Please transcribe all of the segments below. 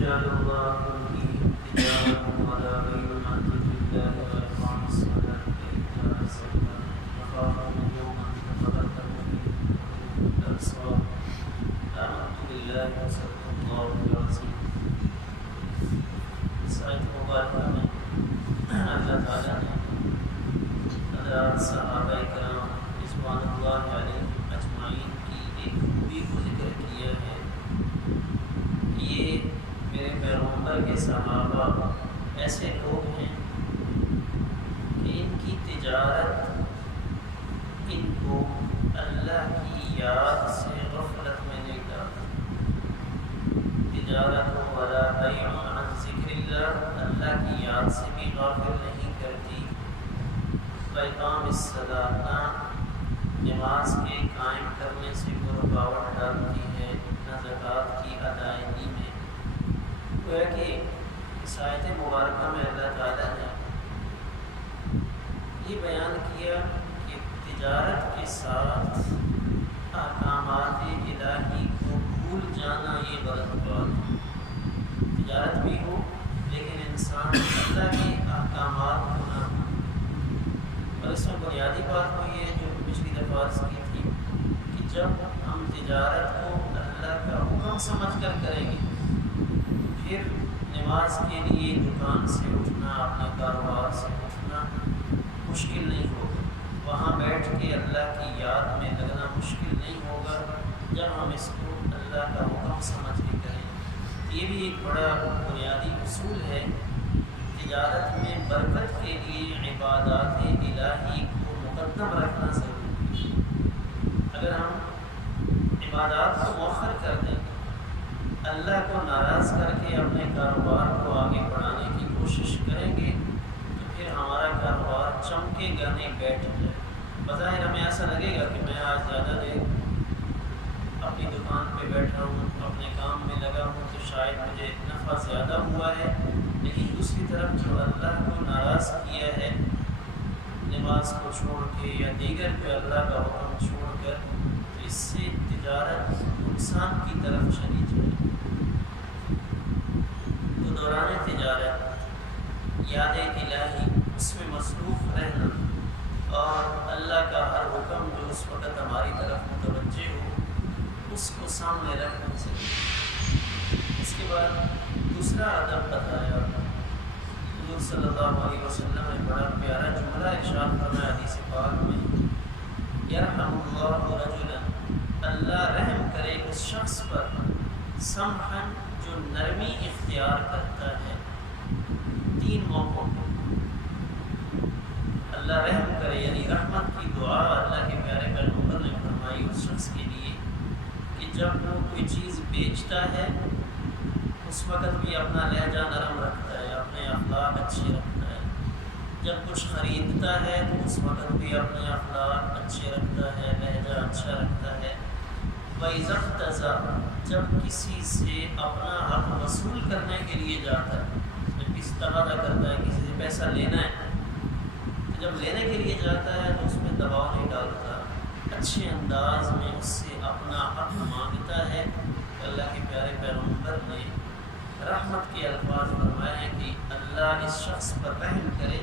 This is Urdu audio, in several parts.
جعل الله فيه تجارة ولا بيع عن ذكر الله وإقام الصلاة وإيتاء الزكاة يخافون يوما تتقلب فيه القلوب والأبصار آمنت بالله وصدق الله العظيم. اس آیت مبارکہ میں اللہ تعالیٰ نے حضرات صحابہ کرام رضوان اللہ علیہ اجمعین کی ایک خوبی کو ذکر کیا ہے. یہ میرے پیغمبر کے صحابہ ایسے لوگ ہیں کہ ان کی تجارت ان کو اللہ کی یاد سے غفلت میں نہیں ڈالتی. تجارت ولا بیع عن ذکر اللہ کی یاد سے بھی غافل نہیں کرتی. وإقام الصلاة نماز کے قائم کرنے سے کوئی رکاوٹ ڈالتی ہے نہ زکوٰۃ کی ادائیگی میں. گویا کہ اس آیت مبارکہ میں اللہ تعالیٰ نے یہ بیان کیا کہ تجارت کے ساتھ احکامات الہی کو بھول جانا یہ غلط بات ہے. تجارت بھی ہو لیکن انسان اللہ کے احکامات کو نہ. اور اس میں بنیادی بات وہ یہ جو پچھلی دفعہ عرض کی تھی کہ جب ہم تجارت کو اللہ کا حکم سمجھ کر کریں گے پھر نماز کے لیے دکان سے اٹھنا اپنے کاروبار سے اٹھنا مشکل نہیں ہوگا. وہاں بیٹھ کے اللہ کی یاد میں لگنا مشکل نہیں ہوگا جب ہم اس کو اللہ کا حکم سمجھ کے کریں. یہ بھی ایک بڑا بنیادی اصول ہے. تجارت میں برکت کے لیے عبادات الہی کو مقدم رکھنا ضروری ہے. اگر ہم عبادات کو مؤخر کر دیں اللہ کو ناراض کر کے اپنے کاروبار کو آگے بڑھانے کی کوشش کریں گے تو پھر ہمارا کاروبار چمکے گا نہیں بیٹھ جائے. بظاہر ہمیں ایسا لگے گا کہ میں آج زیادہ دیر اپنی دکان پہ بیٹھا ہوں اپنے کام میں لگا ہوں تو شاید مجھے نفع زیادہ ہوا ہے. لیکن دوسری طرف جو اللہ کو ناراض کیا ہے نماز کو چھوڑ کے یا دیگر پہ اللہ کا حکم چھوڑ کر تو اس سے تجارت نقصان کی طرف چلی جائے. تو دوران تجارت یاد الہی اس میں مصروف رہنا اور اللہ کا ہر حکم جو اس وقت ہماری طرف متوجہ ہو اس کو سامنے رکھنا چاہیے. اس کے بعد دوسرا ادب بتایا. حضور صلی اللہ علیہ وسلم نے بڑا پیارا جملہ ارشاد فرمایا حدیث پاک میں یرحم اللہ رجلا اللہ رحم کرے اس شخص پر سمحا جو نرمی اختیار کرتا ہے. 3 موقعوں پر اللہ رحم کرے یعنی رحمت کی دعا اللہ کے پیارے پیغمبر نے فرمائی اس شخص کے لیے کہ جب وہ کوئی چیز بیچتا ہے اس وقت بھی اپنا لہجہ نرم رکھتا ہے اپنے اخلاق اچھے رکھتا ہے. جب کچھ خریدتا ہے تو اس وقت بھی اپنے اخلاق اچھے رکھتا ہے لہجہ اچھا رکھتا ہے. وَإِذَا اقْتَضَى جب کسی سے اپنا حق وصول کرنے کے لیے جاتا ہے جب کسی تقاضا کرتا ہے کسی سے پیسہ لینا ہے تو جب لینے کے لیے جاتا ہے تو اس میں دباؤ نہیں ڈالتا اچھے انداز میں اس سے اپنا حق مانگتا ہے. اللہ کے پیارے پیغمبر نے رحمت کے الفاظ فرمائے ہیں کہ اللہ اس شخص پر رحم کرے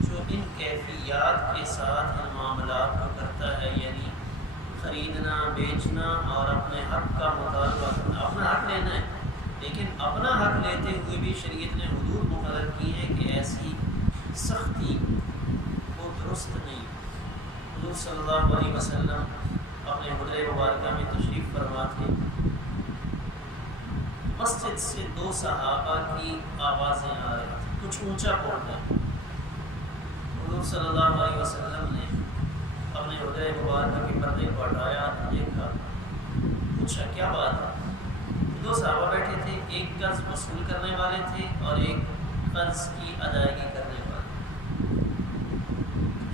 جو ان کیفیات کے ساتھ ان معاملات کو کرتا ہے یعنی خریدنا بیچنا اور اپنے حق کا مطالبہ کرنا. اپنا حق لینا ہے لیکن اپنا حق لیتے ہوئے بھی شریعت نے حدود مقرر کی ہے کہ ایسی سختی وہ درست نہیں. حضور صلی اللہ علیہ وسلم اپنے حجرہ مبارکہ میں تشریف فرما تھے. مسجد سے 2 صحابہ کی آوازیں آ رہی تھیں کچھ اونچا بول رہے. حضور صلی اللہ علیہ وسلم نے اپنے حجرہ مبارکہ کے پردے کو ہٹایا دیکھا پوچھا کیا بات ہے. 2 صحابہ بیٹھے تھے ایک قرض وصول کرنے والے تھے اور ایک قرض کی ادائیگی کرنے والے.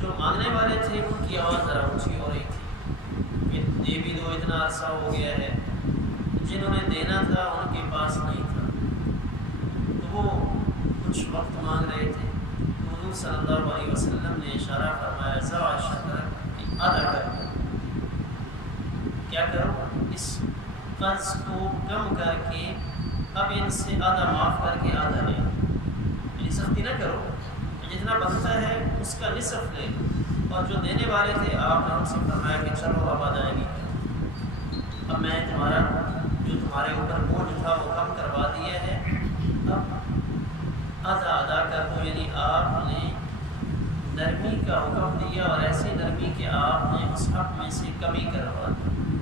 جو مانگنے والے تھے ان کی آواز ذرا اونچی ہو رہی تھی کہ دے بھی دو اتنا عرصہ ہو گیا ہے. جنہوں نے دینا تھا ان کے پاس نہیں تھا تو وہ کچھ وقت مانگ رہے تھے. حضور صلی اللہ علیہ وسلم نے اشارہ فرمایا ذا شکر ادا کر کیا کرو اس قرض کو کم کر کے اب ان سے آدھا معاف کر کے آدھا لے، یعنی سختی نہ کرو، جتنا بنتا ہے اس کا نصف لے لو۔ اور جو دینے والے تھے آپ نے ان سے فرمایا کہ چلو اب ادائیگی کرو، اب میں تمہارا جو تمہارے اوپر بوجھ تھا وہ کم کروا دیا ہے، اب آدھا ادا کر دو۔ یعنی آپ نے نرمی کا حکم دیا اور ایسی نرمی کہ آپ نے اس حق میں سے کمی کروا دی۔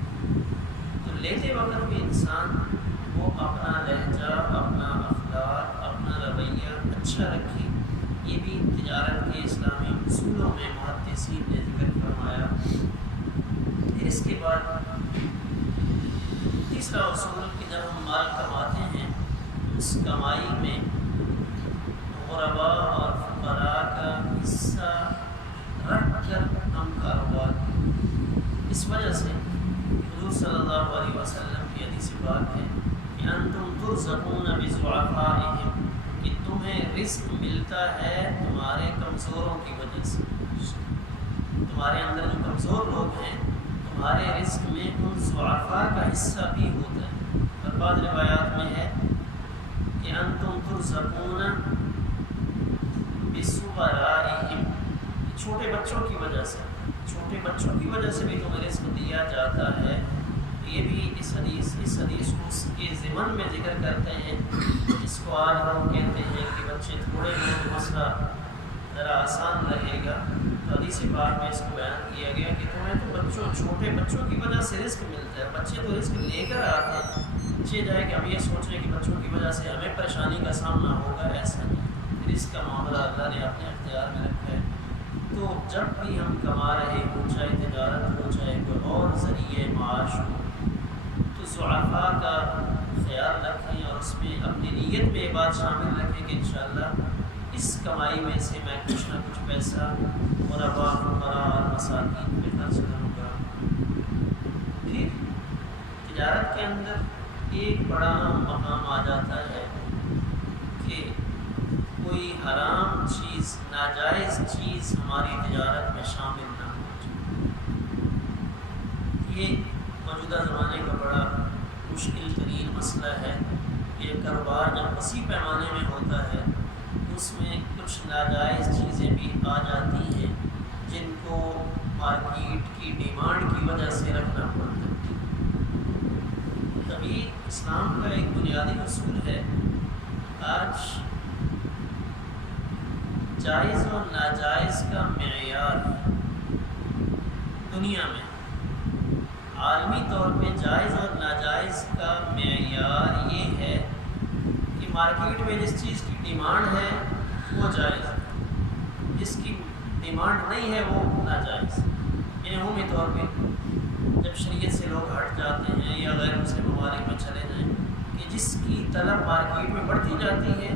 تو لیتے وقت بھی انسان وہ اپنا لہجہ، اپنا اخلاق، اپنا رویہ اچھا رکھے، یہ بھی تجارت کے اسلامی اصولوں میں محدثین نے ذکر فرمایا۔ پھر اس کے بعد تیسرا اصول کہ جب ہم مال کماتے ہیں اس کمائی میں غرباء اور فقراء کا حصہ رکھ کر ہم کاروبار کریں۔ اس وجہ سے حضور صلی اللہ علیہ وسلم کی حدیث پاک ہے کہ انتم ترزقون بضعفائہم، کہ تمہیں رزق ملتا ہے تمہارے کمزوروں کی وجہ سے۔ تمہارے اندر جو کمزور لوگ ہیں تمہارے رزق میں ان ضعفاء کا حصہ بھی ہوتا ہے۔ اور بعض روایات میں ہے کہ انتم ترزقون بصغرائہم، چھوٹے بچوں کی وجہ سے، چھوٹے بچوں کی وجہ سے بھی تمہیں رزق دیا جاتا ہے۔ یہ بھی اس حدیث کو اس کے ضمن میں ذکر کرتے ہیں، جس کو آج ہم کہتے ہیں کہ بچے تھوڑے ہیں تو مسئلہ ذرا آسان رہے گا۔ تو حدیث پاک میں اس کو بیان کیا گیا کہ تمہیں تو چھوٹے بچوں کی وجہ سے رزق ملتا ہے۔ بچے تو رزق لے کر آتے ہیں، بچے جائے کہ ہم یہ سوچ رہے ہیں کہ بچوں کی وجہ سے ہمیں پریشانی کا سامنا ہوگا، ایسا نہیں۔ رزق کا معاملہ اللہ نے اپنے اختیار میں رکھا ہے۔ تو جب بھی ہم کما رہے ہوں، چاہے تجارت ہو چاہے کوئی اور ذریعہ معاش ہو، تو ضعفاء کا خیال رکھیں اور اس میں اپنی نیت میں یہ بات شامل رکھیں کہ انشاءاللہ اس کمائی میں سے میں کچھ نہ کچھ پیسہ غرباء، فقراء اور مساکین پہ خرچ کروں گا۔ پھر تجارت کے اندر ایک بڑا مقام آ جاتا ہے کہ کوئی حرام چیز، ناجائز چیز ہماری تجارت میں شامل نہ ہو جائے۔ یہ موجودہ زمانے کا بڑا مشکل ترین مسئلہ ہے کہ کاروبار جب وسیع پیمانے میں ہوتا ہے اس میں کچھ ناجائز چیزیں بھی آ جاتی ہیں جن کو مارکیٹ کی ڈیمانڈ کی وجہ سے رکھنا پڑتا ہے۔ تبھی اسلام کا ایک بنیادی اصول ہے، آج جائز اور ناجائز کا معیار دنیا میں عالمی طور پہ جائز اور ناجائز کا معیار یہ ہے کہ مارکیٹ میں جس چیز کی ڈیمانڈ ہے وہ جائز ہے، جس کی ڈیمانڈ نہیں ہے وہ ناجائز۔ یعنی عمومی طور پہ جب شریعت سے لوگ ہٹ جاتے ہیں یا غیر مسلم ممالک میں چلے جائیں کہ جس کی طلب مارکیٹ میں بڑھتی جاتی ہے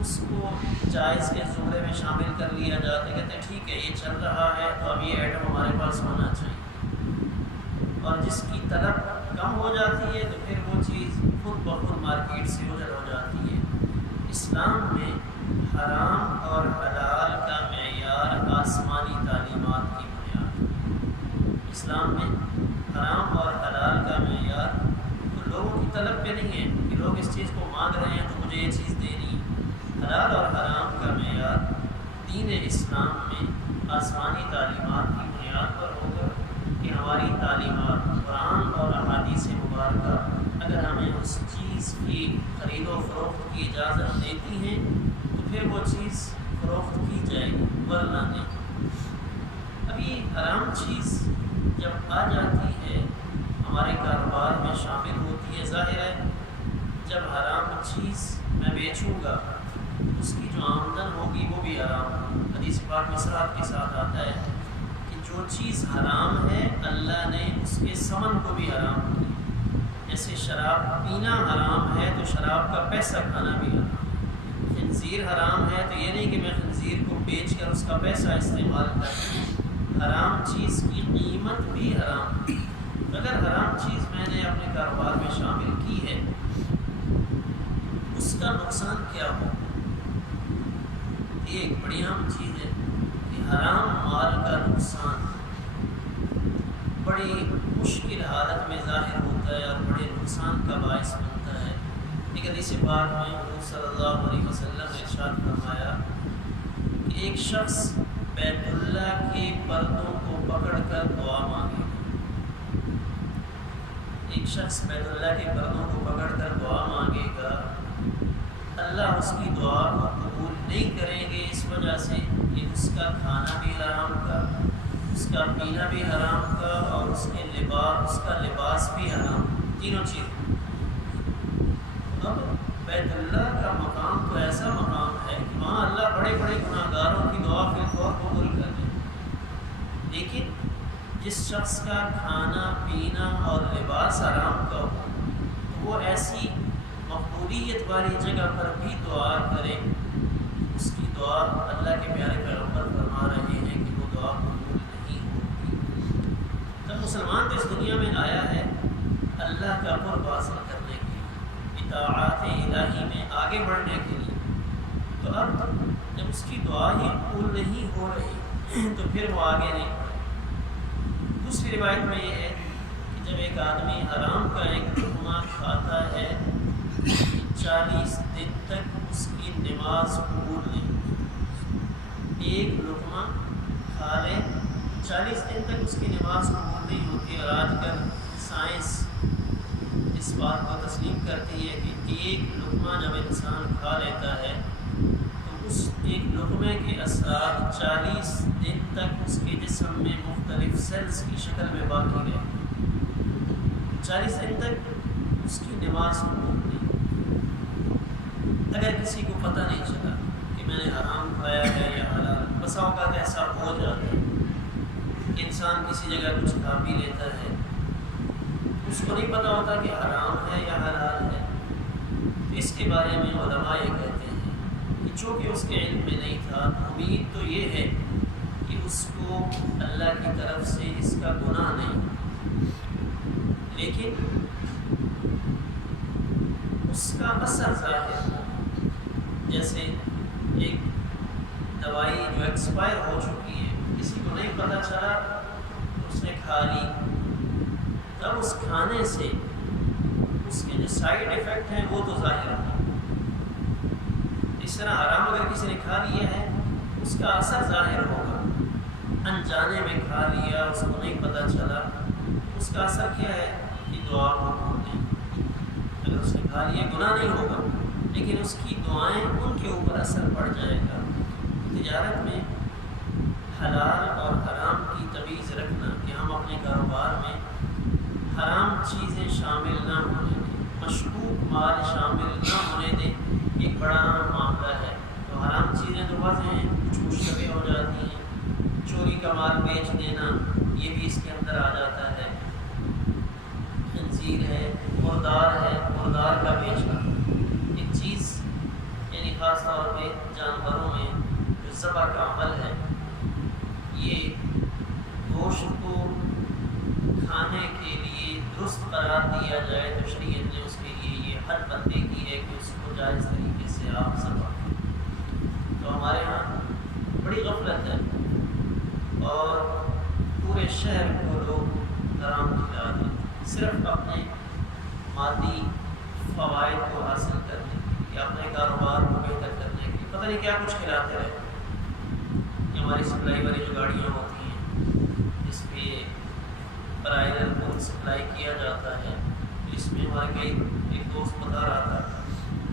اس کو جائز کے زمرے میں شامل کر لیا جاتا ہے، کہتے ہیں ٹھیک ہے یہ چل رہا ہے تو اب یہ آئٹم ہمارے پاس ہونا چاہیے۔ اور جس کی طلب کم ہو جاتی ہے تو پھر وہ چیز خود بخود مارکیٹ سے اوجھل ہو جاتی ہے۔ اسلام میں حرام اور حلال کا معیار آسمانی تعلیمات کی بنیاد۔ اسلام میں حرام اور حلال کا معیار تو لوگوں کی طلب پہ نہیں ہے کہ لوگ اس چیز کو مانگ رہے ہیں تو مجھے یہ چیز دینی ہے۔ حلال اور حرام کا معیار دین اسلام میں آسمانی تعلیمات کی بنیاد پر ہوگا کہ ہماری تعلیمات قرآن اور احادیث مبارکہ اگر ہمیں اس چیز کی خرید و فروخت کی اجازت دیتی ہیں تو پھر وہ چیز فروخت کی جائے گی، ورنہ نہیں۔ اب یہ حرام چیز جب آ جاتی ہے ہمارے کاروبار میں شامل ہوتی ہے، ظاہر ہے جب حرام چیز میں بیچوں گا اس کی جو آمدن ہوگی وہ بھی حرام ہوگی۔ حدیث پاک میں صراحت کے ساتھ آتا ہے کہ جو چیز حرام ہے اللہ نے اس کے ثمن کو بھی حرام کیا۔ جیسے شراب پینا حرام ہے تو شراب کا پیسہ کھانا بھی حرام ہے۔ خنزیر حرام ہے تو یہ نہیں کہ میں خنزیر کو بیچ کر اس کا پیسہ استعمال کروں، حرام چیز کی قیمت بھی حرام ہے۔ اگر حرام چیز میں نے اپنے کاروبار میں شامل کی ہے اس کا نقصان کیا ہو؟ یہ ایک بڑی اہم چیز ہے کہ حرام مال کا نقصان بڑی مشکل حالت میں ظاہر ہوتا ہے اور بڑے نقصان کا باعث بنتا ہے۔ ایک حدیث پاک میں حضور صلی اللہ علیہ وسلم نے ارشاد فرمایا کہ ایک شخص بیت اللہ کے پردوں کو پکڑ کر دعا مانگے گا، ایک شخص بیت اللہ کے پردوں کو پکڑ کر دعا مانگے گا، اللہ اس کی دعا کو قبول نہیں کریں گے، اس وجہ سے کہ اس کا کھانا بھی حرام کا، اس کا پینا بھی حرام کا، اور اس کا لباس بھی حرام، تینوں چیز۔ اب بیت اللہ کا مقام تو ایسا مقام ہے کہ وہاں اللہ بڑے بڑے گناہ گاروں کی دعا فی الفور قبول کر لے، لیکن جس شخص کا کھانا پینا اور لباس حرام کا ہو تو وہ ایسی مقبولیت والی جگہ پر بھی دعا کرے، اس کی دعا اللہ کے پیارے پیغمبر فرما رہے ہیں کہ وہ دعا قبول نہیں ہوتی۔ جب مسلمان تو اس دنیا میں آیا ہے اللہ کا قرب حاصل کرنے کے لیے، اطاعت الہی میں آگے بڑھنے کے لیے، تو اب جب اس کی دعا ہی قبول نہیں ہو رہی تو پھر وہ آگے نہیں بڑھے۔ دوسری روایت میں یہ ہے کہ جب ایک آدمی حرام کا ایک لقمہ کھاتا ہے 40 دن تک اس کی نماز قبول نہیں ہوتی، ایک لقمہ کھا لے 40 دن تک اس کی نماز قبول نہیں ہوتی، اور آج کل سائنس اس بات کو تسلیم کرتی ہے کہ ایک لقمہ جب انسان کھا لیتا ہے تو اس ایک لقمے کے اثرات 40 دن تک اس کے جسم میں مختلف سیلز کی شکل میں باقی رہے، 40 دن تک اس کی نماز قبول نہیں۔ اگر کسی کو پتہ نہیں چلا کہ میں نے حرام کھایا ہے یا حلال، بسا اوقات ایسا ہو جاتا ہے، انسان کسی جگہ کچھ کھا پی لیتا ہے، اس کو نہیں پتہ ہوتا کہ حرام ہے یا حلال ہے، اس کے بارے میں علماء یہ کہتے ہیں کہ چونکہ اس کے علم میں نہیں تھا، امید تو یہ ہے کہ اس کو اللہ کی طرف سے اس کا گناہ نہیں، لیکن اس کا اثر ظاہر ہو، جیسے ایک دوائی جو ایکسپائر ہو چکی ہے، کسی کو نہیں پتہ چلا اس نے کھا لی، تب اس کھانے سے اس کے جو سائیڈ ایفیکٹ ہیں وہ تو ظاہر ہوں۔ اس طرح حرام اگر کسی نے کھا لیا ہے اس کا اثر ظاہر ہوگا، انجانے میں کھا لیا، اس کو نہیں پتہ چلا، اس کا اثر کیا ہے کہ دعا قبول نہیں۔ اگر اس نے کھا لیا گناہ نہیں ہوگا، لیکن اس کی دعائیں ان کے اوپر اثر پڑ جائے گا۔ تجارت میں حلال اور حرام کی تمیز رکھنا کہ ہم اپنے کاروبار میں حرام چیزیں شامل نہ ہونے دیں، مشکوک مال شامل نہ ہونے دیں، ایک بڑا اہم معاملہ ہے۔ تو حرام چیزیں تو واضح ہیں، کچھ مشتبہ ہو جاتی ہیں، چوری کا مال بیچ دینا یہ بھی اس کے اندر آ جاتا ہے، خنزیر ہے، مردار کا بیچنا، ایک چیز یعنی خاص طور پہ جانوروں میں جو ذبح کا عمل ہے، یہ گوشت کو کھانے کے لیے درست قرار دیا جائے تو شریعت نے اس کے لیے یہ حد بندی کی ہے کہ اس کو جائز طریقے سے آپ ذبح کریں۔ تو ہمارے ہاں بڑی غفلت ہے اور پورے شہر کو لوگ حرام کھلا دیں، صرف اپنے مادی فوائد کو حاصل کرنے یا اپنے کاروبار کو بہتر کرنے کے لیے پتہ نہیں کیا کچھ کھلاتے رہے۔ یہ ہماری سپلائی والی جو گاڑیاں ہوتی ہیں جس پہ برائڈل کو سپلائی کیا جاتا ہے، اس میں ہمارے کئی ایک دوست بتا رہا تھا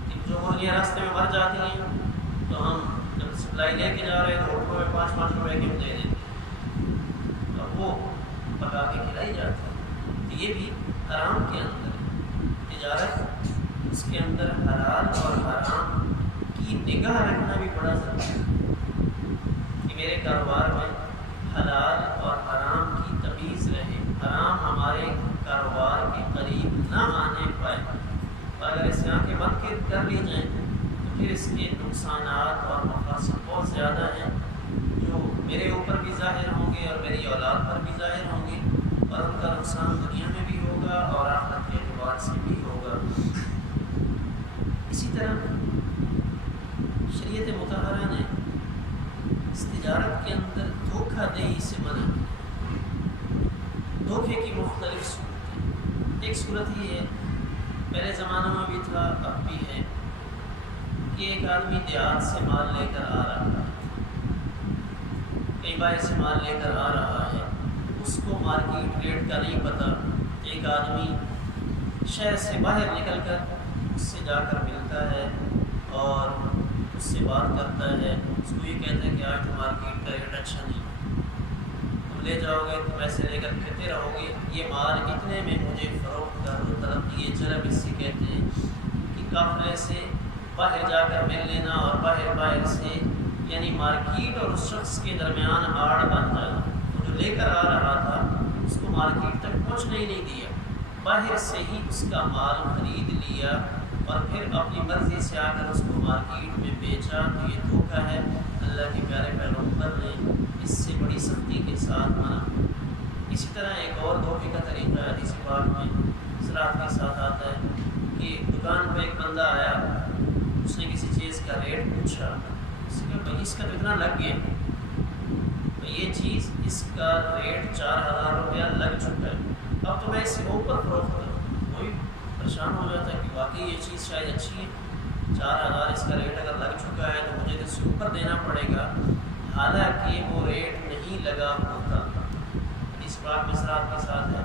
کہ جو مرغیاں راستے میں مر جاتی ہیں تو ہم جب سپلائی لے کے جا رہے ہیں تو روپے 5-5 روپے کے ہم دے دیتے ہیں، تو وہ پکا کے کھلائی جاتی ہے۔ تو یہ بھی حرام کے اندر ہے۔ تجارت اس کے اندر حلال اور حرام کی نگاہ رکھنا بھی بڑا ضروری ہے کہ میرے کاروبار میں حلال اور حرام کی تمیز رہے، حرام ہمارے کاروبار کے قریب نہ آنے پائے، اور اگر اس آنکھیں بند کر لی جائیں تو پھر اس کے نقصانات اور مقاصد بہت زیادہ ہیں جو میرے اوپر بھی ظاہر ہوں گے اور میری اولاد پر بھی ظاہر ہوں گے، اور ان کا نقصان دنیا میں بھی ہوگا اور آخرت کے اعتبار سے بھی ہوگا۔ اسی طرح شریعت مطہرہ نے اس تجارت کے اندر دھوکہ دہی سے منع کیا۔ دھوکے کی مختلف صورتیں، ایک صورت یہ ہے پہلے زمانوں میں بھی تھا، اب بھی ہے، کہ ایک آدمی دیہات سے مال لے کر آ رہا ہے، کئی بار سے مال لے کر آ رہا ہے، اس کو مارکیٹ ریٹ کا نہیں پتہ، ایک آدمی شہر سے باہر نکل کر اس سے جا کر ملتا ہے اور اس سے بات کرتا ہے، اس کو یہ کہتا ہے کہ آج تو مارکیٹ کا ریٹ اچھا نہیں، تم لے جاؤ گے تو پیسے لے کر پھرتے رہو گے، یہ مال اتنے میں مجھے فروخت کر دو، طلب یہ جلب اس سے کہتے ہیں کہ قافلے سے باہر جا کر مل لینا اور باہر سے یعنی مارکیٹ اور اس شخص کے درمیان آڑ بن جانا۔ تو جو لے کر آ رہا تھا اس کو مارکیٹ تک پہنچنے ہی نہیں دیا، باہر سے ہی اس کا مال خرید لیا اور پھر اپنی مرضی سے آ کر اس کو مارکیٹ میں بیچا۔ تو یہ دھوکہ ہے، اللہ کے پیارے پیغمبر نے اس سے بڑی سختی کے ساتھ منع۔ اسی طرح ایک اور دھوکے کا طریقہ حدیث پاک میں صراحت کے ساتھ آتا ہے کہ دکان پہ ایک بندہ آیا، اس نے کسی چیز کا ریٹ پوچھا، اس نے کہا بھائی اس کا تو اتنا لگ گیا، یہ چیز اس کا ریٹ 4000 روپیہ لگ چکا ہے، اب تو میں اس سے اوپر فروخت کروں۔ کوئی پریشان ہو جاتا ہے کہ واقعی یہ چیز شاید اچھی ہے، 4000 اس کا ریٹ اگر لگ چکا ہے تو مجھے اس سے اوپر دینا پڑے گا، حالانکہ وہ ریٹ نہیں لگا ہوتا۔ اس بات میں صراحت کے ساتھ ہے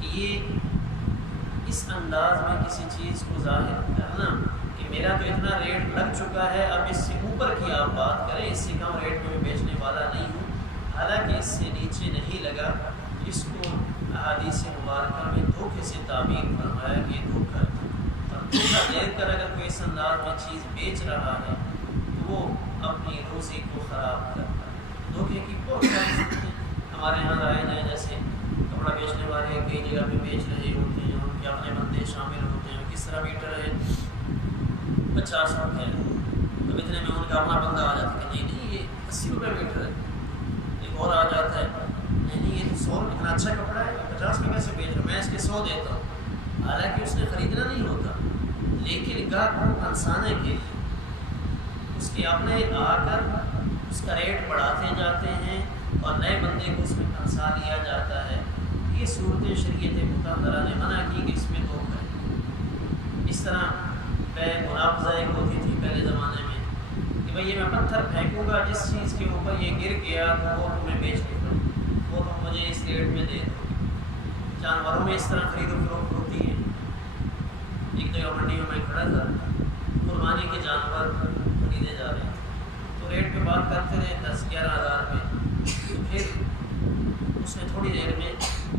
کہ یہ اس انداز میں کسی چیز کو ظاہر کرنا کہ میرا تو اتنا ریٹ لگ چکا ہے، اب اس سے اوپر کی آپ بات کریں، اس سے کم ریٹ میں بیچنے والا نہیں ہوں، حالانکہ اس سے نیچے نہیں لگا، اس کو احادیث مبارکہ میں دھوکے سے تعبیر فرمایا کہ یہ دھوکہ ہے۔ اور دھوکہ دے کر اگر کوئی اس انداز میں چیز بیچ رہا ہے تو وہ اپنی روزی کو خراب کرتا ہے۔ دھوکے کی بہت ساری صورتیں ہمارے یہاں رائج ہیں، جیسے کپڑا بیچنے والے کئی جگہ پہ بیچ رہے ہوتے ہیں، ان کے اپنے بندے شامل ہوتے ہیں، کس طرح میٹر ہے 50 روپے، تو اتنے میں ان کا اپنا بندہ آ جاتا ہے کہ نہیں یہ 80 روپے میٹر ہے، ایک اور آ جاتا ہے نہیں یہ تو 100 اتنا اچھا کپڑا ہے 50 میں کیسے بیچ رہا ہوں، میں اس کے 100 دیتا ہوں، حالانکہ اس نے خریدنا نہیں ہوتا، لیکن گاہک کو پھنسانے کے لیے اس کے اپنے آ کر اس کا ریٹ بڑھاتے جاتے ہیں اور نئے بندے کو اس میں پھنسا لیا جاتا ہے۔ یہ صورتیں شریعت مطہرہ نے منع کی کہ اس میں دھوکہ ہے۔ اس طرح بے مناقضہ ایک ہوتی تھی پہلے زمانے میں کہ بھئی یہ میں پتھر پھینکوں گا، جس چیز کے اوپر یہ گر گیا تو وہ تمہیں بیچ دوں گا، وہ تم مجھے اس ریٹ میں دے دو۔ جانوروں میں اس طرح خرید و فروخت ہوتی ہے۔ ایک جگہ منڈی میں کھڑا تھا، قربانی کے جانور خریدے جا رہے ہیں، تو ریٹ پہ بات کرتے رہے 10-11 ہزار میں، تو پھر اس نے تھوڑی دیر میں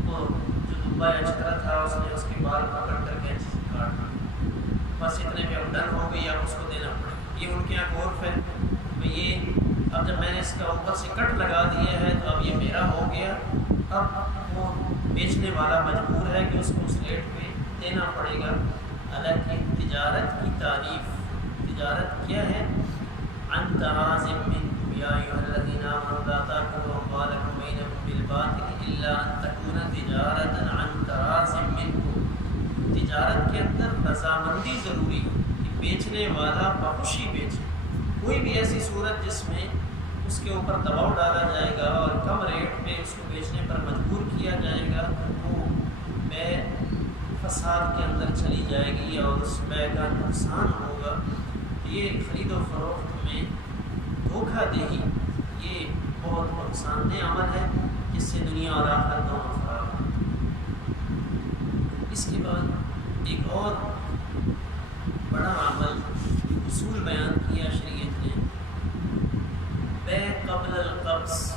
وہ جو دبا یا چکرا تھا اس نے اس کے بال پکڑ کر کے اچھے سے کاٹ دیا، بس اتنے پہ اب ڈن ہو گئی، اب اس کو دینا پڑے گا۔ یہ ان کے یہاں عرف ہے کہ یہ اب جب میں نے اس کا اوپر سے کٹ لگا دیا ہے تو اب یہ میرا ہو گیا، اب وہ بیچنے والا مجبور ہے کہ اس کو اس ریٹ پہ دینا پڑے گا۔ حالانکہ تجارت کی تعریف، تجارت کیا ہے؟ عن تراض منکم یا ایھا الذین آمنوا لا تأکلوا اموالکم بینکم بالباطل الا ان تکون تجارۃ عن تراض منکم۔ تجارت کے اندر رضامندی ضروری ہے کہ بیچنے والا بخوشی بیچے، کوئی بھی ایسی صورت جس میں اس کے اوپر دباؤ ڈالا جائے گا اور کم ریٹ میں اس کو بیچنے پر مجبور کیا جائے گا تو وہ بے فساد کے اندر چلی جائے گی اور اس بے کا نقصان ہوگا۔ یہ خرید و فروخت میں دھوکہ دہی یہ بہت نقصان دہ عمل ہے، جس سے دنیا اور آخرت دونوں خراب ہے۔ اس کے بعد ایک اور بڑا عمل اصول بیان کیا شریعت نے، بے قبل القبض،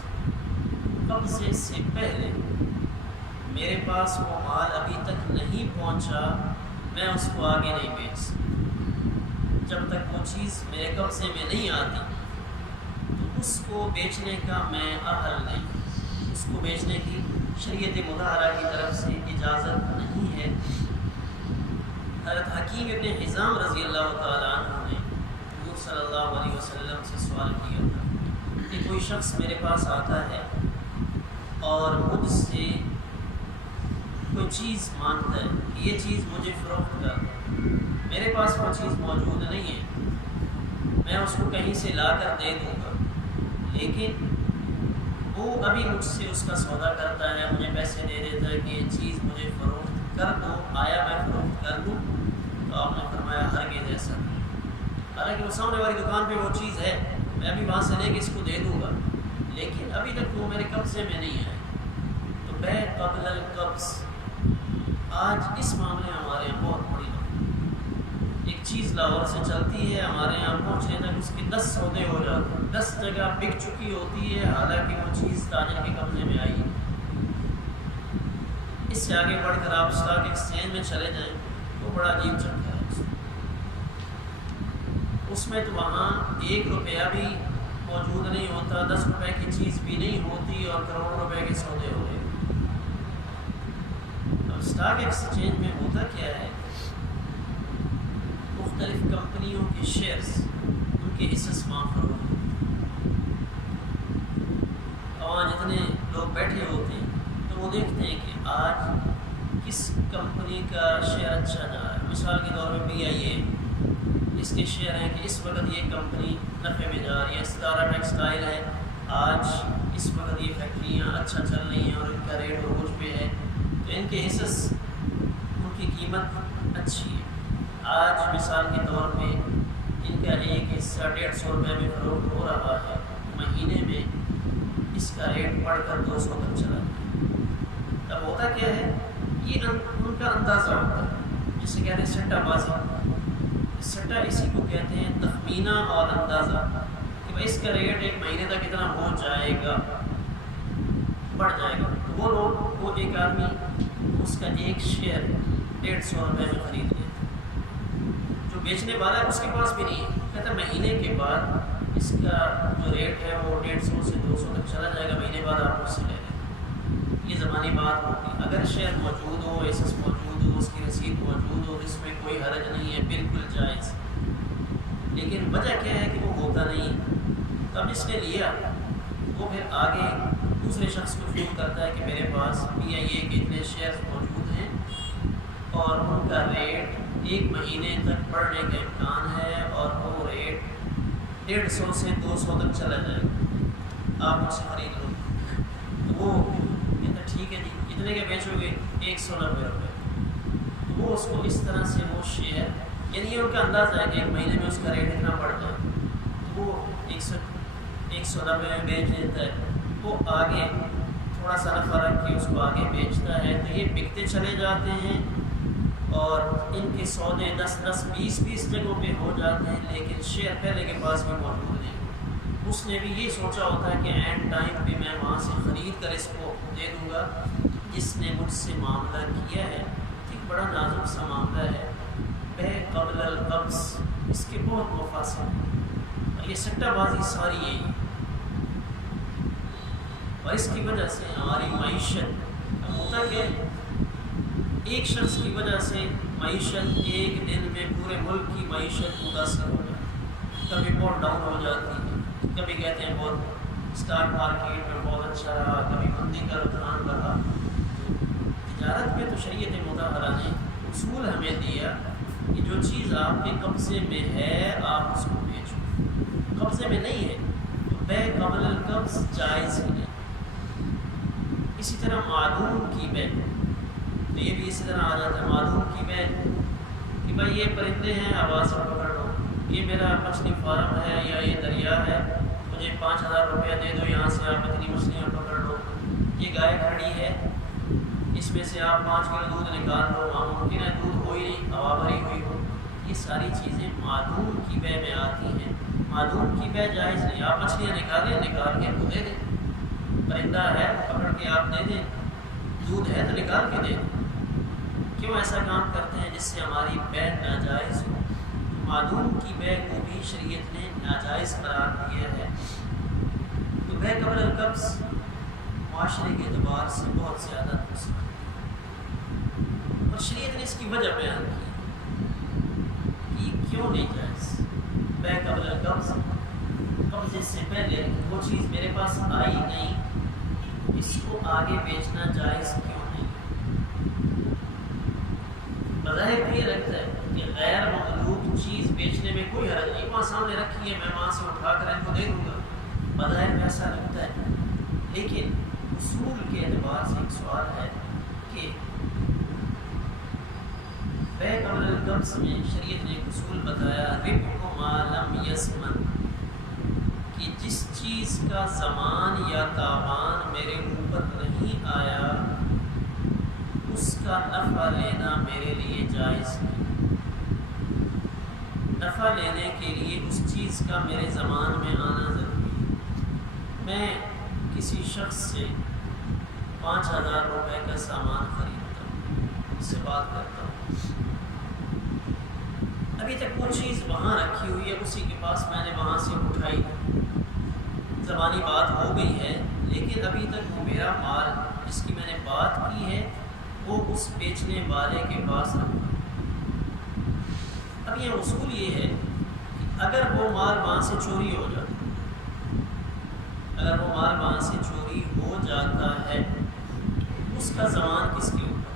قبضے سے پہلے میرے پاس وہ مال ابھی تک نہیں پہنچا، میں اس کو آگے نہیں بیچ سکتا، جب تک وہ چیز میرے قبضے میں نہیں آتی تو اس کو بیچنے کا میں اہل نہیں، اس کو بیچنے کی شریعت مطہرہ کی طرف سے اجازت نہیں ہے۔ حضرت حکیم ابن حزام رضی اللہ تعالیٰ عنہ نے حضور صلی اللہ علیہ وسلم سے سوال کیا تھا کہ کوئی شخص میرے پاس آتا ہے اور مجھ سے کوئی چیز مانگتا ہے کہ یہ چیز مجھے فروخت کر، میرے پاس وہ چیز موجود نہیں ہے، میں اس کو کہیں سے لا کر دے دوں گا، لیکن وہ ابھی مجھ سے اس کا سودا کرتا ہے، مجھے پیسے دے دیتا ہے کہ یہ چیز مجھے فروخت کر دو، آیا میں فروخت کر دوں؟ تو آپ نے فرمایا ہرگز ایسا نہیں، حالانکہ وہ سامنے والی دکان پہ وہ چیز ہے، میں ابھی وہاں سے لے کے اس کو دے دوں گا، لیکن ابھی تک وہ میرے قبضے میں نہیں ہے۔ تو بیع قبل القبض آج اس معاملے میں ہمارے یہاں بہت بڑی ایک چیز لاہور سے چلتی ہے، ہمارے یہاں پہنچنے تک اس کے 10 سودے ہو جاتے ہیں، 10 جگہ بک چکی ہوتی ہے، حالانکہ وہ چیز تاجر کے قبضے میں آئی ہے۔ اس سے آگے بڑھ کر آپ اسٹاک ایکسچینج میں چلے جائیں تو بڑا عجیب چکر ہے، اس میں تو وہاں 1 روپیہ بھی موجود نہیں ہوتا، 10 روپے کی چیز بھی نہیں ہوتی اور کروڑوں روپے کے سودے ہو رہے۔ اب اسٹاک ایکسچینج میں ہوتا کیا ہے، مختلف کمپنیوں کے شیئرز، ان کے حصص وہاں فروخت، وہاں جتنے لوگ بیٹھے ہوتے ہیں تو وہ دیکھتے ہیں کہ آج کس کمپنی کا شیئر اچھا جا رہا ہے۔ مثال کے طور پہ PIA، اس کے شیئر ہیں کہ اس وقت یہ کمپنی نفع میں جا رہی ہے، ستارہ ٹیکسٹائل ہے، آج اس وقت یہ فیکٹریاں اچھا چل رہی ہیں اور ان کا ریٹ عروج پہ ہے، تو ان کے حصص، ان کی قیمت اچھی ہے۔ آج مثال کے طور پہ ان کا ایک حصہ 150 روپے میں فروخت ہو رہا ہے، مہینے میں اس کا ریٹ بڑھ کر 200 تک چلا جائے۔ اب ہوتا کیا ہے، یہ ان کا اندازہ ہوتا ہے، جسے کہتے ہیں سٹہ بازی۔ سٹہ اسی کو کہتے ہیں تخمینہ اور اندازہ، کہ بھائی اس کا ریٹ ایک مہینے تک اتنا ہو جائے گا، بڑھ جائے گا۔ تو وہ لوگ، وہ ایک آدمی اس کا ایک شیئر 150 روپے میں خرید لیتے، جو بیچنے والا ہے اس کے پاس بھی نہیں ہے، کہتا ہے مہینے کے بعد اس کا جو ریٹ ہے وہ 150 سے 200 تک چلا جائے گا، مہینے بعد آپ اس سے لے لیں۔ یہ زمانی بات ہوتی، اگر شیئر موجود ہو، ایسس موجود ہو، اس کی رسید موجود ہو، اس میں کوئی حرج نہیں ہے، بالکل جائز۔ لیکن وجہ کیا ہے کہ وہ ہوتا نہیں، تب جس نے لیا وہ پھر آگے دوسرے شخص کو فون کرتا ہے کہ میرے پاس PIA کے اتنے شیئرز موجود ہیں اور ان کا ریٹ 1 مہینے تک بڑھنے کا امکان ہے اور وہ ریٹ 150 سے 200 تک چلا جائے گا، آپ مجھ سے خرید لو۔ تو وہ کہتا ٹھیک ہے جی، کتنے کے بیچو گے؟ 190 روپے۔ تو وہ اس کو اس طرح سے وہ شیئر، یعنی یہ ان کا اندازہ ہے کہ 1 مہینے میں اس کا ریٹ اتنا بڑھ جائے، تو وہ 190 میں بیچ دیتا ہے، وہ آگے تھوڑا سا نفع رکھ کے اس کو آگے بیچتا ہے، تو یہ بکتے چلے جاتے ہیں اور ان کے سودے 10-10 20-20 جگہوں پہ ہو جاتے ہیں، لیکن شیئر پہلے کے پاس بھی موجود نہیں۔ اس نے بھی یہ سوچا ہوتا ہے کہ اینڈ ٹائم پہ میں وہاں سے خرید کر اس کو دے دوں گا، جس نے مجھ سے معاملہ کیا ہے۔ ایک بڑا نازک سا معاملہ ہے، بیع قبل القبض، اس کے بہت مفاسد ہیں، اور یہ سٹہ بازی ساری یہی ہے، اور اس کی وجہ سے ہماری معیشت، اب ہوتا کہ ایک شخص کی وجہ سے معیشت ایک دن میں پورے ملک کی معیشت متاثر ہو جاتی، کبھی بہت ڈاؤن ہو جاتی ہے، کبھی کہتے ہیں بہت اسٹاک مارکیٹ میں بہت اچھا رہا، کبھی مندی کا رجحان رہا۔ تجارت میں تو شریعت مطہرہ نے اصول ہمیں دیا کہ جو چیز آپ کے قبضے میں ہے آپ اس کو بیچو، قبضے میں نہیں ہے تو بیع قبل القبض جائز ہی نہیں۔ اسی طرح معدوم کی بیع، تو یہ بھی اسی طرح آ جاتا ہے، معدوم کی بیع کہ بھائی یہ پرندے ہیں، آواز سے پکڑ لو، یہ میرا مچھلی فارم ہے یا یہ دریا ہے، مجھے 5000 روپیہ دے دو، یہاں سے آپ اتنی مچھلیاں پکڑ لو، یہ گائے کھڑی ہے، اس میں سے آپ 5 کلو دودھ نکال لو، وہاں ممکن ہے دودھ ہو ہی نہیں، ہوا بھری ہوئی ہو۔ یہ ساری چیزیں معدوم کی بیع میں آتی ہیں۔ معدوم کی بیع جائز نہیں، آپ مچھلیاں نکالیں، نکال کے ان کو دے دیں، پرندہ ہے پکڑ کے آپ دے دیں، دودھ ہے تو نکال کے دے دیں۔ کیوں ایسا کام کرتے ہیں؟ جس سے ہماری بیع ناجائز ہو۔ معدوم کی بیع کو بھی شریعت نے ناجائز قرار دیا ہے۔ تو بیع قبل القبض معاشرے کے اعتبار سے بہت زیادہ نقصان ہے، اور شریعت نے اس کی وجہ بیان کی کہ کیوں نہیں جائز۔ بیع قبل القبض، قبضے سے پہلے وہ چیز میرے پاس آئی نہیں، اس کو آگے بیچنا جائز کیوں نہیں؟ بظاہر یہ لگتا ہے کہ غیر مطلوب چیز بیچنے میں کوئی حرج نہیں، وہاں سامنے رکھی ہے، میں وہاں سے اٹھا کر ان کو دے دوں گا، بظاہر میں ایسا لگتا ہے، لیکن اصول کے اعتبار سے ایک سوال ہے کہ بے قبل القبض میں شریعت نے ایک اصول بتایا، ربح ما لم یسمن، کہ جس چیز کا زمان یا تاوان میرے اوپر نہیں آیا اس کا نفع لینا میرے لیے جائز ہے۔ نفع لینے کے لیے اس چیز کا میرے زمان میں آنا ضروری ہے۔ میں کسی شخص سے 5000 روپے کا سامان خریدتا ہوں، اس سے بات کرتا ہوں، ابھی تک وہ چیز وہاں رکھی ہوئی ہے، اسی کے پاس میں نے وہاں سے اٹھائی، زبانی بات ہو گئی ہے، لیکن ابھی تک وہ میرا مال جس کی میں نے بات کی ہے وہ اس بیچنے والے کے پاس رکھا۔ اب یہ اصول یہ ہے کہ اگر وہ مال وہاں سے چوری ہو جاتا ہے اس کا زمان کس کے اوپر؟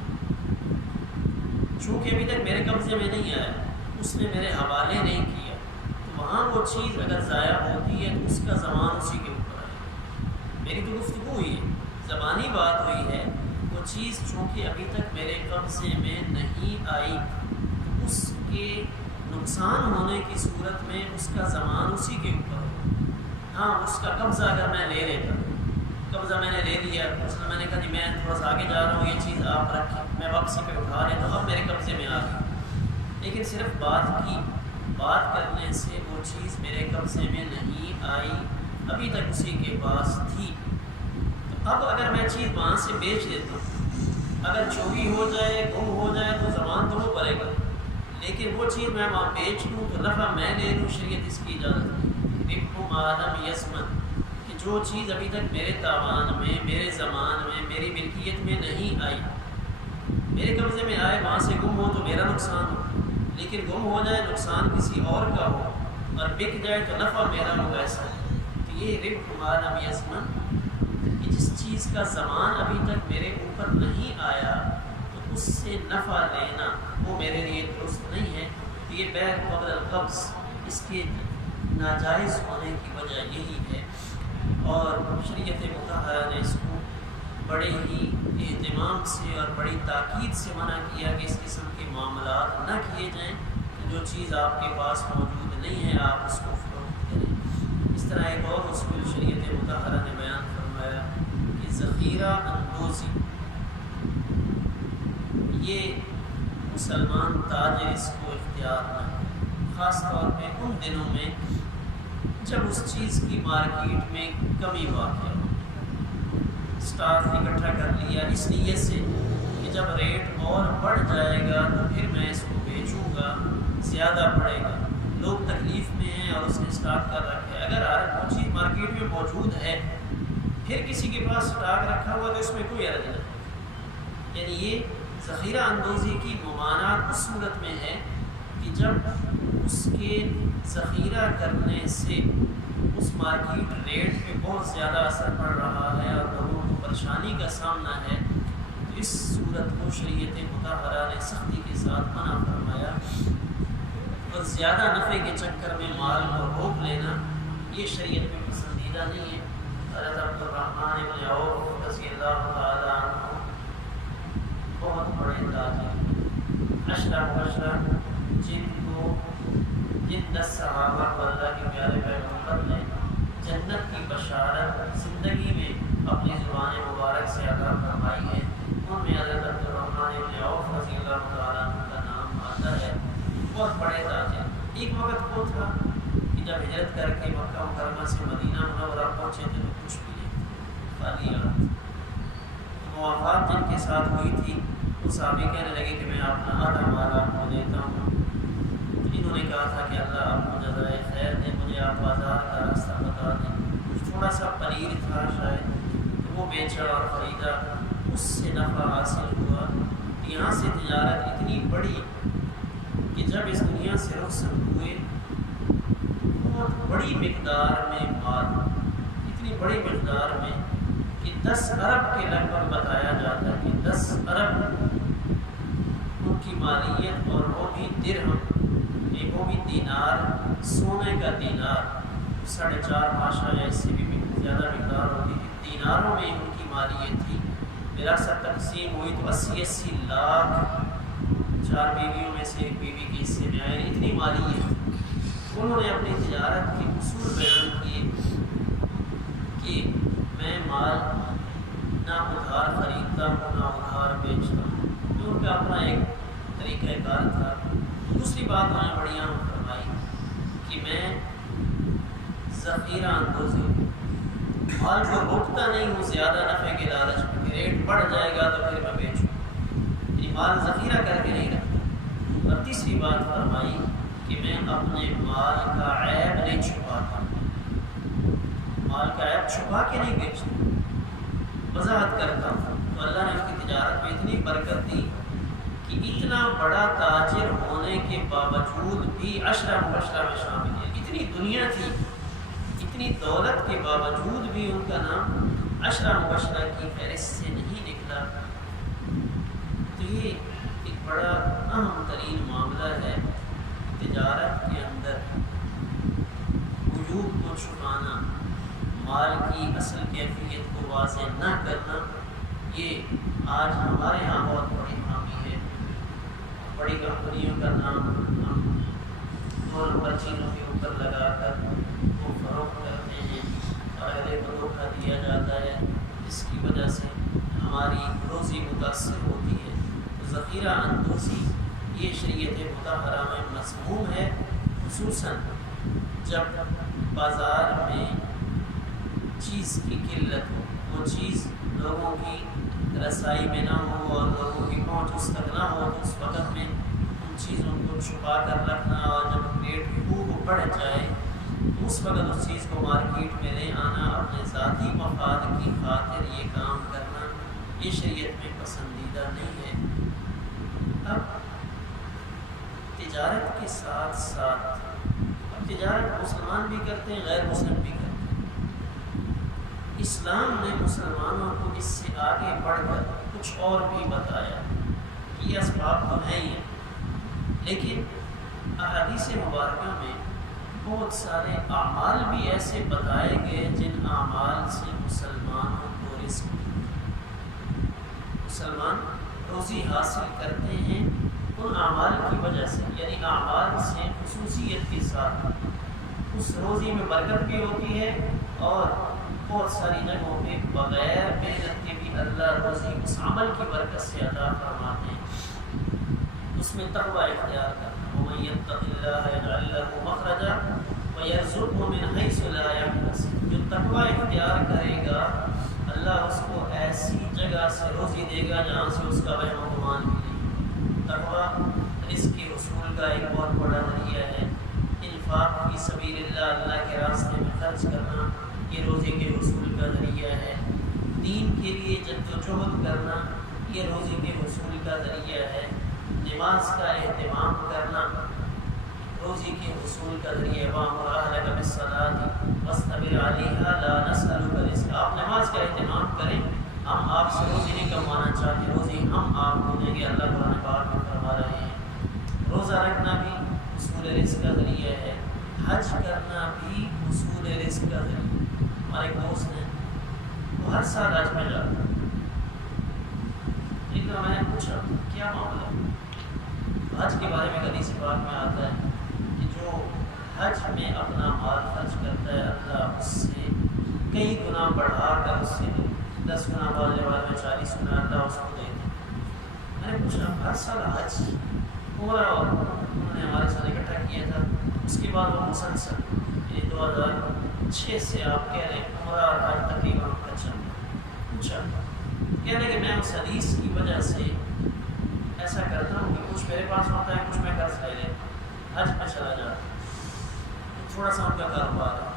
چونکہ ابھی تک میرے قبضے میں نہیں آیا، اس نے میرے حوالے نہیں کیا، تو وہاں وہ چیز اگر ضائع ہوتی ہے تو اس کا زمان اسی کے اوپر ہے۔ میری تو گفتگو ہوئی ہے، زبانی بات ہوئی ہے، وہ چیز چونکہ ابھی تک میرے قبضے میں نہیں آئی تو اس کے نقصان ہونے کی صورت میں اس کا زمان اسی کے اوپر ہو۔ ہاں، اس کا قبضہ اگر میں لے لیتا، قبضہ میں نے لے لیا، مثلا میں نے کہا جی میں تھوڑا سا آگے جا رہا ہوں، یہ چیز آپ رکھیں، میں واپسی پہ اٹھا لیتا ہوں، اب میرے قبضے میں آ گئی، لیکن صرف بات کرنے سے وہ چیز میرے قبضے میں نہیں آئی، ابھی تک اسی کے پاس تھی۔ تو اب اگر میں چیز وہاں سے بیچ دیتا ہوں، اگر چوری ہو جائے، گم ہو جائے تو زمان تو وہ پڑے گا، لیکن وہ چیز میں وہاں بیچ لوں تو نفع میں لے لوں، شریعت اس کی اجازت ہے۔ ربح ما لم یسمن، کہ جو چیز ابھی تک میرے تاوان میں، میرے زمان میں، میری ملکیت میں نہیں آئی، میرے قبضے میں آئے، وہاں سے گم ہو تو میرا نقصان ہو، لیکن گم ہو جائے نقصان کسی اور کا ہو اور بک جائے تو نفع میرا ہو، ایسا ہے۔ تو یہ ربح ما لم یسمن، کہ جس چیز کا زمان ابھی تک میرے اوپر نہیں آیا تو اس سے نفع لینا وہ میرے لیے درست نہیں ہے۔ تو یہ بے قبل القبض، اس کے ناجائز ہونے کی وجہ یہی ہے، اور شریعت مطہرہ نے اس کو بڑے ہی اہتمام سے اور بڑی تاکید سے منع کیا کہ اس قسم کے معاملات نہ کیے جائیں، کہ جو چیز آپ کے پاس موجود نہیں ہے آپ اس کو فروخت کریں۔ اس طرح ایک اور اصول شریعت مطہرہ نے بیان فرمایا کہ ذخیرہ اندوزی، یہ مسلمان تاجر اس کو اختیار نہ کرے، خاص طور پہ ان دنوں میں جب اس چیز کی مارکیٹ میں کمی واقع ہو۔ اسٹاک اکٹھا کر لیا اس نیت سے کہ جب ریٹ اور بڑھ جائے گا تو پھر میں اس کو بیچوں گا، زیادہ پڑے گا، لوگ تکلیف میں ہیں اور اس نے اسٹاک کر رکھا ہے، اگر وہ چیز مارکیٹ میں موجود ہے پھر کسی کے پاس اسٹاک رکھا ہوا تو اس میں کوئی حرج نہیں۔ یعنی یہ ذخیرہ اندوزی کی ممانعت اس صورت میں ہے کہ جب اس کے ذخیرہ کرنے سے اس مارکیٹ ریٹ پہ بہت زیادہ اثر پڑ رہا ہے اور لوگوں کو پریشانی کا سامنا ہے، تو اس صورت کو شریعت مطہرہ نے سختی کے ساتھ منع فرمایا، اور زیادہ نفع کے چکر میں مال کو روک لینا یہ شریعت میں پسندیدہ نہیں ہے۔ حضرت عبدالرحمن بن عوف رضی اللہ تعالی عنہ بہت بڑے تاجر، عشرہ مبشرہ، جن 10 صحابہ کو اللہ کے پیارے پیغمبر نے جنت کی بشارت زندگی میں اپنی زبان مبارک سے عطا فرمائی ہے، ان میں حضرت عبدالرحمن بن عوف رضی اللہ تعالیٰ عنہ کا نام آتا ہے۔ بہت بڑے تاجر، ایک وقت وہ تھا کہ جب ہجرت کر کے مکہ مکرمہ سے مدینہ منورہ پہنچے تھے تو کچھ بھی نہیں، خالی حالت۔ موافقات جن کے ساتھ ہوئی تھی وہ صحابی کہنے لگے کہ میں اپنا آدھا مال آپ کو دیتا ہوں، انہوں نے کہا تھا کہ اللہ آپ کو جزائے خیر دے، مجھے آپ بازار کا راستہ بتا دیں۔ کچھ تھوڑا سا پنیر تھا شاید، تو وہ بیچا اور خریدا، اس سے نفع حاصل ہوا۔ یہاں سے تجارت اتنی بڑی کہ جب اس دنیا سے رخصت ہوئے بہت بڑی مقدار میں مال، اتنی بڑی مقدار میں کہ 10 ارب کے لگ بھگ بتایا جاتا ہے کہ 10 ارب ان کی مالیت، اور وہ بھی درہم، وہ بھی دینار، سونے کا دینار 4.5 ماشاء یا اس سے بھی زیادہ مقدار ہوتی ہے، دیناروں میں ان کی مالیت تھی۔ وراثت تقسیم ہوئی تو 80 لاکھ 4 بیویوں میں سے ایک بیوی کے حصے میں آئے، اتنی مالی ہے۔ انہوں نے اپنی تجارت کے اصول بیان کیے کہ میں مال نہ ادھار خریدتا ہوں نہ ادھار بیچتا ہوں، جو ان کا اپنا ایک طریقہ کار تھا۔ دوسری بات انہوں نے بڑی اہم فرمائی کہ میں ذخیرہ اندوزی ہوں، مال کو روکتا نہیں ہوں زیادہ نفع کے لالچ میں کہ ریٹ بڑھ جائے گا تو پھر میں بیچوں، یہ مال ذخیرہ کر کے نہیں رکھتا۔ اور تیسری بات فرمائی کہ میں اپنے مال کا عیب نہیں چھپاتا، مال کا عیب چھپا کے نہیں بیچتا، وضاحت کرتا ہوں۔ تو اللہ نے اس کی تجارت میں اتنی برکت دی کہ اتنا بڑا تاجر ہونے کے باوجود بھی عشرہ مبشرہ میں شامل ہے۔ اتنی دنیا تھی، اتنی دولت کے باوجود بھی ان کا نام عشرہ مبشرہ کی فہرست سے نہیں نکلا۔ تو یہ ایک بڑا اہم ترین معاملہ ہے تجارت کے اندر، عیوب کو چھپانا، مال کی اصل کیفیت کو واضح نہ کرنا، یہ آج ہمارے ہاں بہت بڑی خامی ہے۔ بڑی کمپنیوں کا نام ہم 2 نمبر چیزوں کے اوپر لگا کر وہ فروخت کرتے ہیں اور اگلے کو دھوکہ دیا جاتا ہے، جس کی وجہ سے ہماری روزی متاثر ہوتی ہے۔ ذخیرہ اندوزی یہ شریعت مطہرہ میں مذموم ہے، خصوصاً جب بازار میں چیز کی قلت ہو، وہ چیز لوگوں کی رسائی میں نہ ہو اور لوگوں کی پہنچ اس تک نہ ہو، تو اس وقت میں ان چیزوں کو چھپا کر رکھنا، اور جب ریٹ خوب بڑھ جائے تو اس وقت اس چیز کو مارکیٹ میں لے آنا، اپنے ذاتی مفاد کی خاطر یہ کام کرنا، یہ شریعت میں پسندیدہ نہیں ہے۔ اب تجارت کے ساتھ ساتھ، اب تجارت مسلمان بھی کرتے ہیں، غیر مسلم بھی کرتے ہیں۔ اسلام نے مسلمانوں کو اس سے آگے بڑھ کر کچھ اور بھی بتایا کہ یہ اسباب تو ہیں ہی، لیکن احادیث مبارکہ میں بہت سارے اعمال بھی ایسے بتائے گئے جن اعمال سے مسلمانوں کو رزق، مسلمان روزی حاصل کرتے ہیں ان اعمال کی وجہ سے، یعنی اعمال سے خصوصیت کے ساتھ اس روزی میں برکت بھی ہوتی ہے، اور بہت ساری جگہوں پہ بغیر محنت کے بھی اللہ روزی اس عمل کی برکت سے عطا فرماتے ہیں۔ اس میں تقوی اختیار کرنا، وَمَن يَتَّقِ اللَّهَ يَجْعَل لَّهُ مَخْرَجًا وَيَرْزُقْهُ مِنْ حَيْثُ لَا يَحْتَسِبُ، جو تقوی اختیار کرے گا اللہ اس کو ایسی جگہ سے روزی دے گا جہاں سے اس کا وہم و گمان بھی نہیں۔ تقوی رزق کے حصول کا ایک بہت بڑا ذریعہ ہے۔ انفاق فی سبیل اللہ، اللہ کے راستے میں خرچ کرنا، یہ روزی کے حصول کا ذریعہ ہے۔ دین کے لیے جد و جہد کرنا، یہ روزی کے حصول کا ذریعہ ہے۔ نماز کا اہتمام کرنا روزی کے حصول کا ذریعہ، وَأْمُرْ أَهْلَكَ بِالصَّلَاةِ وَاصْطَبِرْ عَلَيْهَا لَا نَسْأَلُكَ رِزْقًا، آپ نماز کا اہتمام کریں، ہم آپ سے روزی نہیں کمانا چاہتے، روزی ہم آپ کو دیں گے، اللہ قرآن پاک میں فرما رہے ہیں۔ روزہ رکھنا بھی حصول رزق کا ذریعہ ہے، حج کرنا بھی حصول رزق کا ذریعہ۔ ہمارے ایک دوست ہیں، وہ ہر سال حج میں جاتا ہے۔ ایک دفعہ میں نے پوچھا کیا معاملہ، حج کے بارے میں حدیث پاک میں آتا ہے کہ جو حج میں اپنا مال خرچ کرتا ہے اللہ اس سے کئی گنا بڑھا کر، اس سے 10 گنا والے میں 40 گنا اللہ اس کو دیتے ہیں۔ میں نے پوچھا ہر سال حج پورا انہوں نے ہمارے ساتھ اکٹھا کیا تھا، اس کے بعد وہ مسلسل 2006 سے آپ کہہ رہے ہیں پورا حج تقریباً اچھا پوچھا، کہہ رہے کہ میں اس حدیث کی وجہ سے ایسا کرتا ہوں کہ کچھ میرے پاس ہوتا ہے، کچھ میں قرض لے لیتا ہوں، حج میں چلا جاتا ہوں، تھوڑا سا ان کا کاروبار ہے،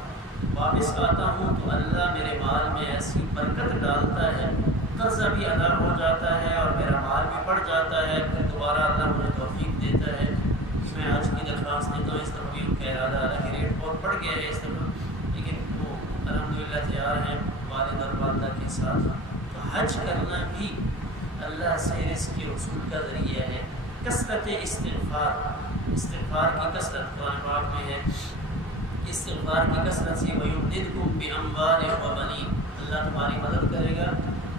واپس آتا ہوں تو اللہ میرے مال میں ایسی برکت ڈالتا ہے، قرضہ بھی ادا ہو جاتا ہے اور میرا مال بھی بڑھ جاتا ہے، پھر دوبارہ اللہ مجھے توفیق دیتا ہے کہ میں حج کی درخواست دیتا ہوں۔ اس دفعہ بھی ان کا ارادہ ہے کہ ریٹ بہت بڑھ گیا ہے اس دفعہ، لیکن وہ الحمدللہ تیار ہیں والد اور والدہ کے ساتھ۔ تو حج کرنا بھی اللہ سے رزق کے حصول کا ذریعہ ہے۔ کثرت استغفار، استغفار کی کثرت قرآن پاک میں ہے، استغفار کی کثرت سے وَيُمْدِدْكُمْ بِأَمْوَالٍ وَبَنِينَ، اللہ تمہاری مدد کرے گا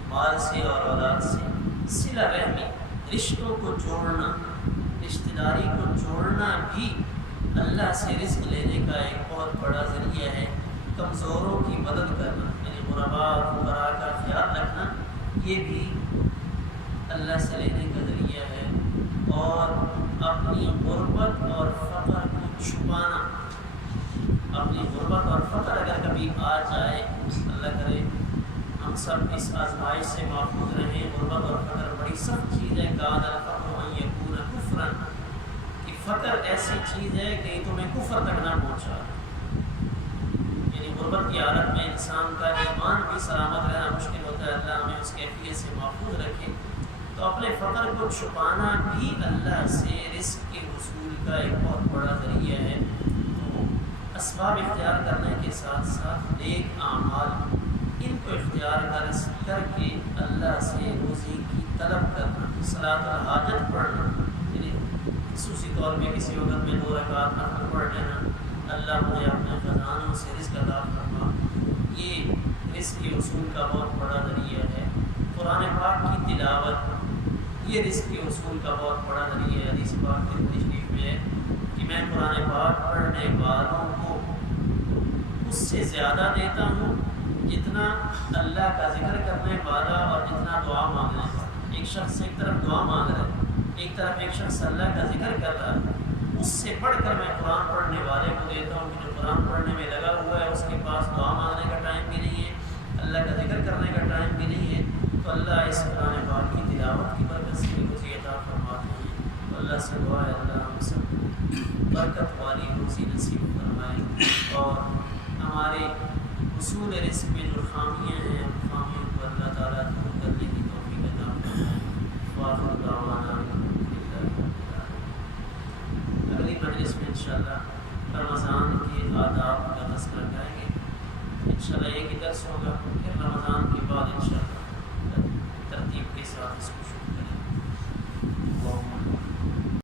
مال سے اور اولاد سے۔ صلہ رحمی، رشتوں کو جوڑنا، رشتہ داری کو جوڑنا بھی اللہ سے رزق لینے کا ایک بہت بڑا ذریعہ ہے. کمزوروں کی مدد کرنا یعنی غرباء اور فقراء کا خیال رکھنا یہ بھی اللہ سے لینے کا ذریعہ ہے. اور اپنی غربت اور فقر کو چھپانا, اپنی غربت اور فقر اگر کبھی آ جائے, اللہ کرے ہم سب اس آزمائش سے محفوظ رہیں. غربت اور فقر بڑی سخت چیز ہے. کان الفقر ان یکون کفرا, کہ فقر ایسی چیز ہے کہ تمہیں کفر تک نہ پہنچا. یعنی غربت کی حالت میں انسان کا ایمان بھی سلامت رہنا مشکل ہوتا ہے. اللہ ہمیں اس کیفیت سے محفوظ رکھے. تو اپنے فقر کو چھپانا بھی اللہ سے رزق کے حصول کا ایک بہت بڑا ذریعہ ہے. تو اسباب اختیار کرنے کے ساتھ ساتھ نیک اعمال ان کو اختیار کر کے اللہ سے روزی کی طلب کرنا, صلاۃ الحاجت پڑھنا, یعنی خصوصی طور پہ کسی وقت میں 2 رکعت نفل پڑھ لینا, اللہ مجھے اپنے خزانوں سے رزق عطا فرما, یہ رزق کے حصول کا بہت بڑا ذریعہ ہے. قرآن پاک کی تلاوت یہ رزق کے حصول کا بہت بڑا ذریعہ ہے. حدیث پاک کی شریف میں ہے کہ میں قرآن پاک پڑھنے والوں کو اس سے زیادہ دیتا ہوں جتنا اللہ کا ذکر کرنے والا اور جتنا دعا مانگنے والا. ایک شخص ایک طرف دعا مانگ رہا ہے, ایک طرف ایک شخص اللہ کا ذکر کر رہا ہے, اس سے بڑھ کر میں قرآن پڑھنے والے کو دیتا ہوں کہ جو قرآن پڑھنے میں لگا ہوا ہے, اس کے پاس دعا مانگنے کا ٹائم بھی نہیں ہے, اللہ کا ذکر کرنے کا ٹائم بھی نہیں ہے. تو اللہ اس قرآن پاک کی تلاوت کی برکت سے روزی عطا فرماتے ہیں. تو اللہ سے دعا ہے اللہ ہم سب برکت والی روزی نصیب فرمائے اور ہمارے اصول رزق میں جو خامیاں ہیں ان خامیوں کو اللہ تعالیٰ دور کرنے کی توفیق عطا فرمائے. وآخر دعوانا اگلی مجلس میں انشاءاللہ رمضان کے آداب کا تذکرہ کریں گے. انشاءاللہ ایک ہی درس ہوگا, پھر رمضان